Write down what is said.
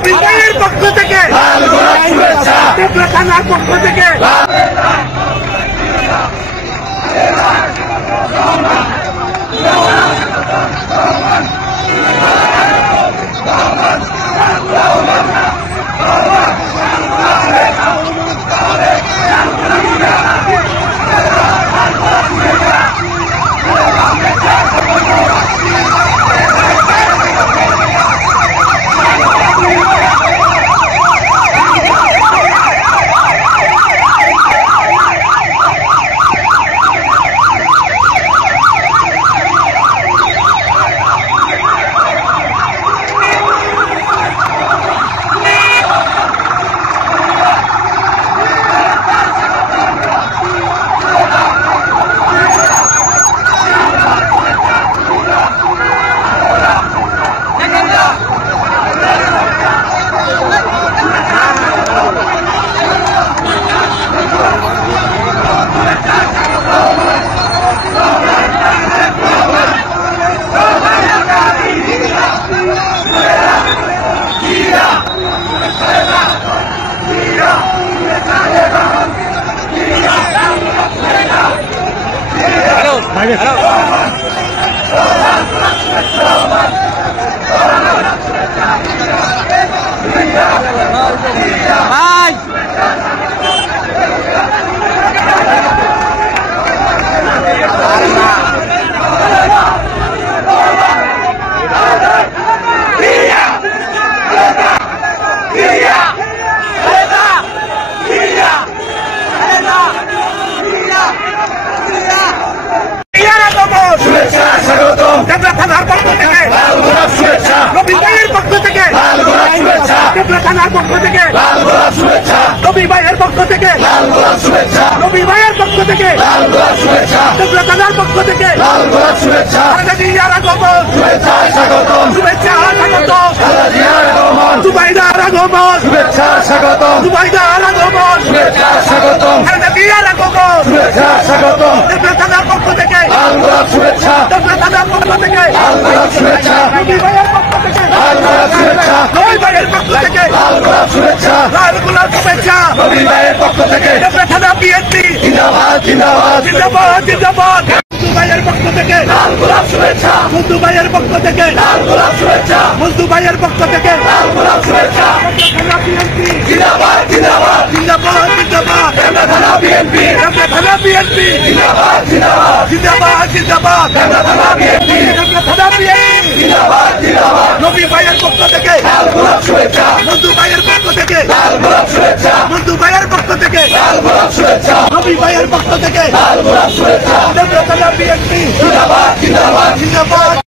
নবীন ভাইয়ের পক্ষ থেকে থানার পক্ষ থেকে থানার পক্ষ থেকে নবীন ভাইয়ের পক্ষ থেকে থানার পক্ষ থেকে নবীন ভাইয়ের পক্ষ থেকে নবীন ভাইয়ের পক্ষ থেকে থানার পক্ষ থেকে শুভেচ্ছা স্বাগত জুবাইদার আগমন শুভেচ্ছা স্বাগত জুবাইদার আগমন শুভেচ্ছা স্বাগত শুভেচ্ছা স্বাগত থানার পক্ষ থেকে শুভেচ্ছা থানার পক্ষ থেকে শুভেচ্ছা নবীন ভাইয়ের পক্ষ থেকে শুভেচ্ছা নবীন ভাইয়ের পক্ষ থেকে শুভেচ্ছা লাল গোলাপ শুভেচ্ছা নবীন ভাইয়ের পক্ষ থেকে থানা বিএনপি জিন্দাবাদ জিন্দাবাদ জিন্দাবাদ জিন্দাবাদ ভাইয়ের পক্ষ থেকে লাল গোলাপ শুভেচ্ছা মধু ভাইয়ের পক্ষ থেকে লাল গোলাপ শুভেচ্ছা মধু ভাইয়ের পক্ষ থেকে লাল গোলাপ শুভেচ্ছা থানা বিএনপি জিন্দাবাদ জিন্দাবাদ জিন্দাবাদ জিন্দাবাদ থানা বিএনপি থানা বিএনপি জিন্দাবাদ জিন্দাবাদ জিন্দাবাদ জিন্দাবাদ থানা বিএনপি থানা বিএনপি জিন্দাবাদ জিন্দাবাদ নবীন ভাইয়ের পক্ষ থেকে লাল গোলাপ শুভেচ্ছা মধু ভাইয়ের পক্ষ থেকে লাল গোলাপ শুভেচ্ছা মধু ভাইয়ের পক্ষ থেকে লাল গোলাপ শুভেচ্ছা নবীন ভাইয়ের পক্ষ থেকে লাল গোলাপ শুভেচ্ছা থানা বিএনপি জিন্দাবাদ জিন্দাবাদ জিন্দাবাদ